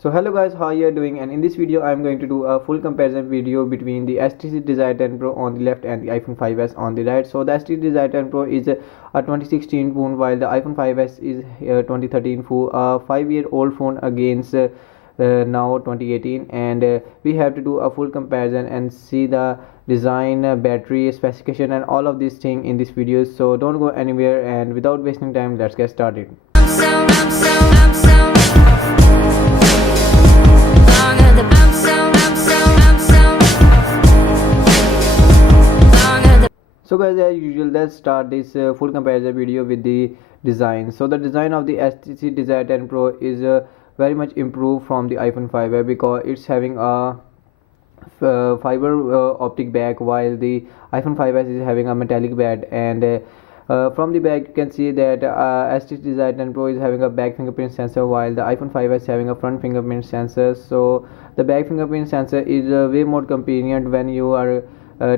So hello guys, how you are doing? And in this video I am going to do a full comparison video between the HTC Desire 10 Pro on the left and the iPhone 5s on the right. So the HTC Desire 10 Pro is a 2016 phone, while the iPhone 5s is a 2013 phone, a 5-year-old phone against now 2018. And we have to do a full comparison and see the design, battery specification and all of these things in this video. So don't go anywhere, and without wasting time, let's get started. So guys, as usual, let's start this full comparison video with the design. So the design of the HTC Desire 10 Pro is very much improved from the iPhone 5 because it's having a fiber optic back, while the iPhone 5s is having a metallic bed. And from the back you can see that HTC Desire 10 Pro is having a back fingerprint sensor, while the iPhone 5s is having a front fingerprint sensor. So the back fingerprint sensor is way more convenient when you are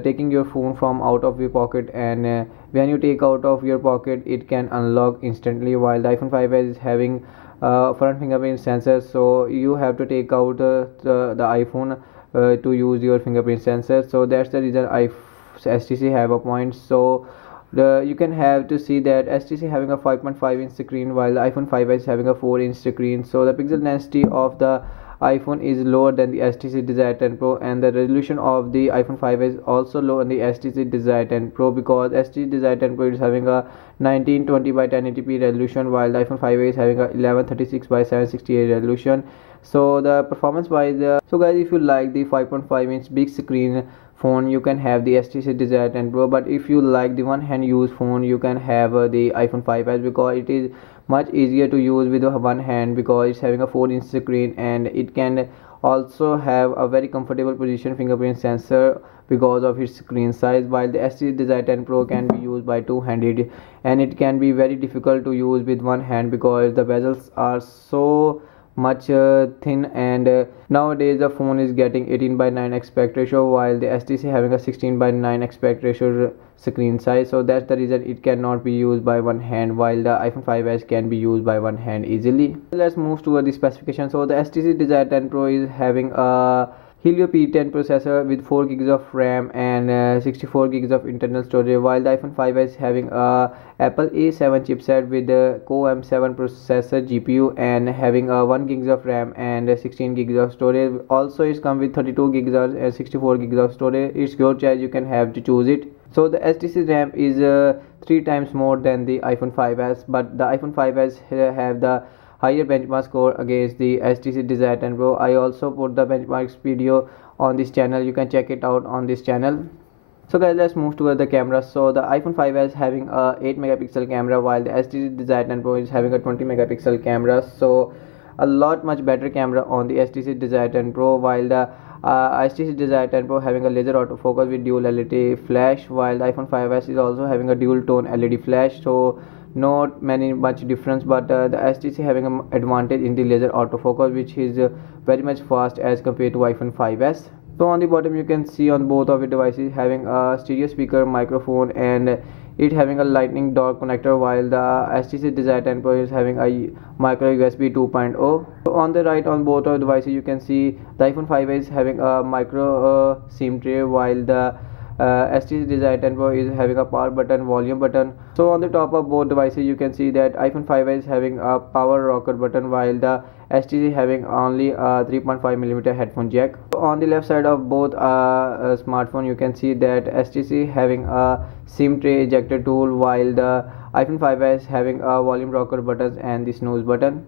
taking your phone from out of your pocket, and when you take out of your pocket it can unlock instantly, while the iPhone 5s is having front fingerprint sensor, so you have to take out the iPhone to use your fingerprint sensor. So that's the reason HTC have a point. So you can have to see that HTC having a 5.5-inch screen, while the iPhone 5 is having a 4-inch screen. So the pixel density of the iPhone is lower than the HTC Desire 10 Pro, and the resolution of the iPhone 5 is also low on the HTC Desire 10 Pro, because HTC Desire 10 Pro is having a 1920 by 1080p resolution, while the iPhone 5 is having a 1136 by 768 resolution. So the performance wise, so guys, if you like the 5.5-inch big screen phone, you can have the HTC Desire 10 Pro, but if you like the one hand use phone, you can have the iPhone 5s, because it is much easier to use with one hand, because it's having a 4-inch screen, and it can also have a very comfortable position fingerprint sensor because of its screen size, while the HTC Desire 10 Pro can be used by two-handed, and it can be very difficult to use with one hand because the bezels are so much thin. And nowadays the phone is getting 18:9 aspect ratio, while the HTC having a 16:9 aspect ratio screen size. So that's the reason it cannot be used by one hand, while the iPhone 5s can be used by one hand easily. Let's move toward the specification. So the HTC Desire 10 Pro is having a Helio P10 processor with 4 gigs of RAM and 64 gigs of internal storage, while the iPhone 5 is having a Apple A7 chipset with the Core M7 processor GPU and having 1 gigs of RAM and 16 gigs of storage. Also it's come with 32 gigs and 64 gigs of storage. It's your choice, you can have to choose it. So the HTC RAM is 3 times more than the iPhone 5s, but the iPhone 5s have the higher benchmark score against the HTC Desire 10 Pro. I also put the benchmarks video on this channel, you can check it out on this channel. So guys, let's move toward the camera. So the iPhone 5 is having a 8 megapixel camera, while the HTC Desire 10 Pro is having a 20 megapixel camera. So a lot much better camera on the HTC Desire 10 Pro, while the HTC Desire 10 Pro having a laser autofocus with dual LED flash, while the iPhone 5s is also having a dual tone LED flash. So not many much difference, but the HTC having an advantage in the laser autofocus, which is very much fast as compared to iPhone 5s. So on the bottom you can see on both of the devices having a stereo speaker, microphone, and it having a lightning dock connector, while the HTC Desire 10 Pro is having a micro USB 2.0. So on the right on both of the devices you can see the iPhone 5 is having a micro SIM tray, while the HTC Desire 10 Pro is having a power button, volume button. So on the top of both devices you can see that iPhone 5 is having a power rocker button, while the HTC having only a 3.5mm headphone jack. So on the left side of both smartphone you can see that HTC having a SIM tray ejector tool, while the iPhone 5 is having a volume rocker buttons and the snooze button.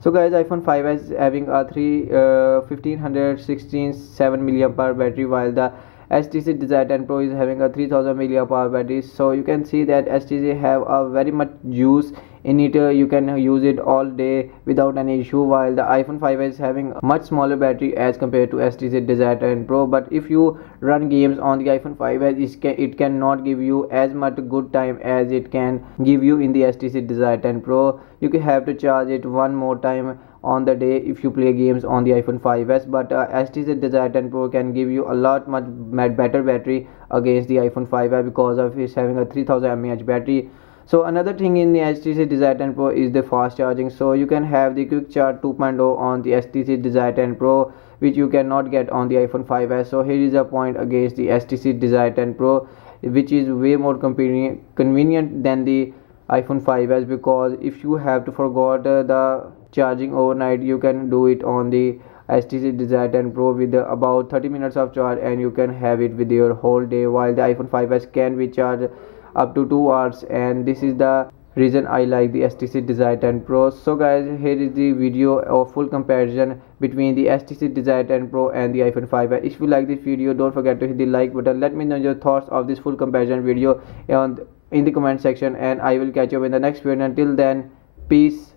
So guys, iPhone 5 is having a 1516 7 mAh battery, while the HTC Desire 10 Pro is having a 3000 mAh battery. So you can see that HTC have a very much use in it. You can use it all day without any issue, while the iPhone 5 is having a much smaller battery as compared to HTC Desire 10 Pro. But if you run games on the iPhone 5s, it cannot give you as much good time as it can give you in the HTC Desire 10 Pro. You can have to charge it one more time on the day if you play games on the iPhone 5s, but HTC Desire 10 Pro can give you a lot much better battery against the iPhone 5s because of it's having a 3000 mAh battery. So another thing in the HTC Desire 10 Pro is the fast charging. So you can have the quick charge 2.0 on the HTC Desire 10 Pro, which you cannot get on the iPhone 5s. So here is a point against the HTC Desire 10 Pro, which is way more convenient than the iPhone 5s, because if you have to forget the charging overnight, you can do it on the HTC Desire 10 Pro with about 30 minutes of charge, and you can have it with your whole day, while the iPhone 5s can be charged up to 2 hours. And this is the reason I like the HTC Desire 10 Pro. So guys, here is the video of full comparison between the HTC Desire 10 Pro and the iPhone 5. If you like this video, don't forget to hit the like button. Let me know your thoughts of this full comparison video in the comment section, and I will catch you in the next video. Until then, peace.